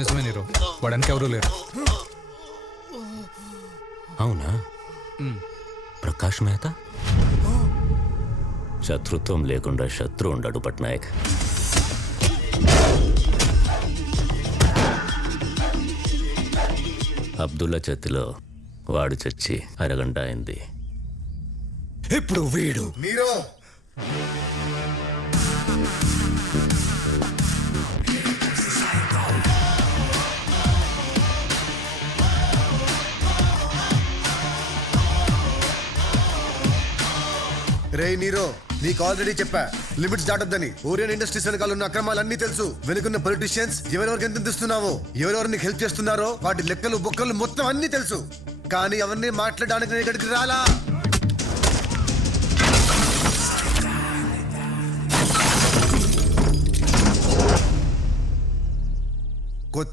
నిజమే నీరు, వాడానికి ఎవరూ లేరు. అవునా? ప్రకాష్ మెహతా శత్రుత్వం లేకుండా శత్రు ఉండడు పట్నాయక్. అబ్దుల్లా చేతిలో వాడు చచ్చి అరగంట అయింది. ఇప్పుడు వీడు నీరో రే నీరో, నీకు ఆల్రెడీ చెప్పా లిమిట్స్ దాటొద్దని. ఓరియన్ ఇండస్ట్రీస్ వెనకాల ఉన్న అక్రమాలన్నీ తెలుసు. వెనుకున్న పొలిటీషియన్స్ ఎవరెవరికి ఎంత ఇస్తున్నావో, ఎవరెవరు నీకు హెల్ప్ చేస్తున్నారో వాటి లెక్కలు బొక్కలు మొత్తం అన్ని తెలుసు. కానీ అవన్నీ మాట్లాడడానికి నేను ఇక్కడికి రాలా.